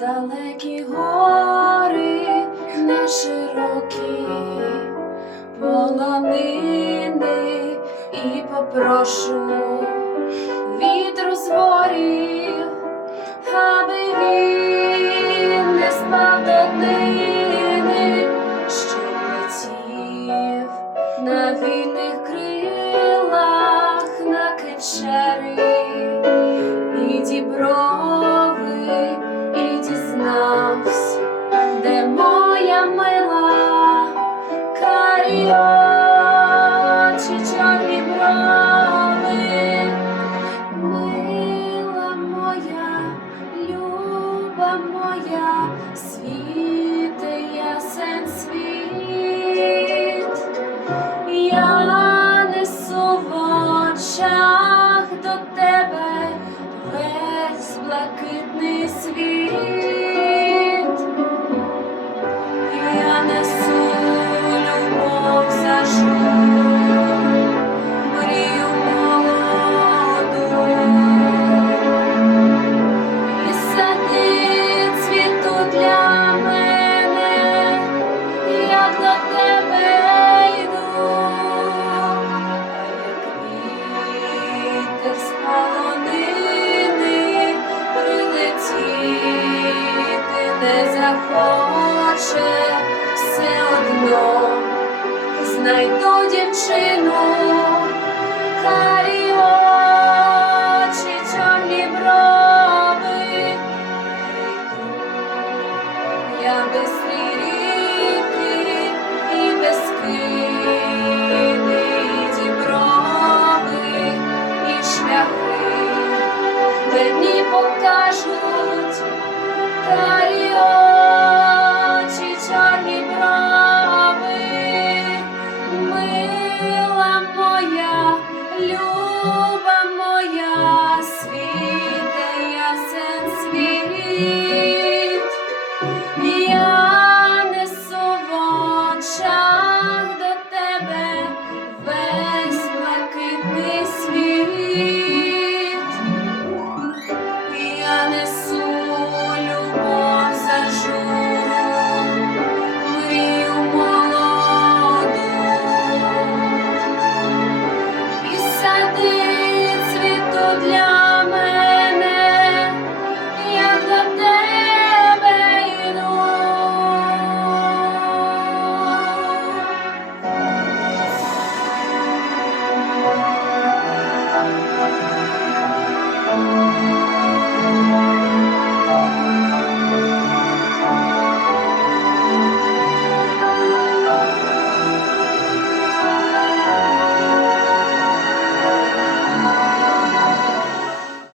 далекі гори, не широкі полонини. І попрошу вітру з ворів, аби він не спав до днини, що летів на вільних мила моя, люба моя, світе ясен світ. Я несу в до тебе весь блакитний світ. знайду дівчину, карі очі, чорні брови, я без ріки і без киди брови і шляхи, мені покажуть карі.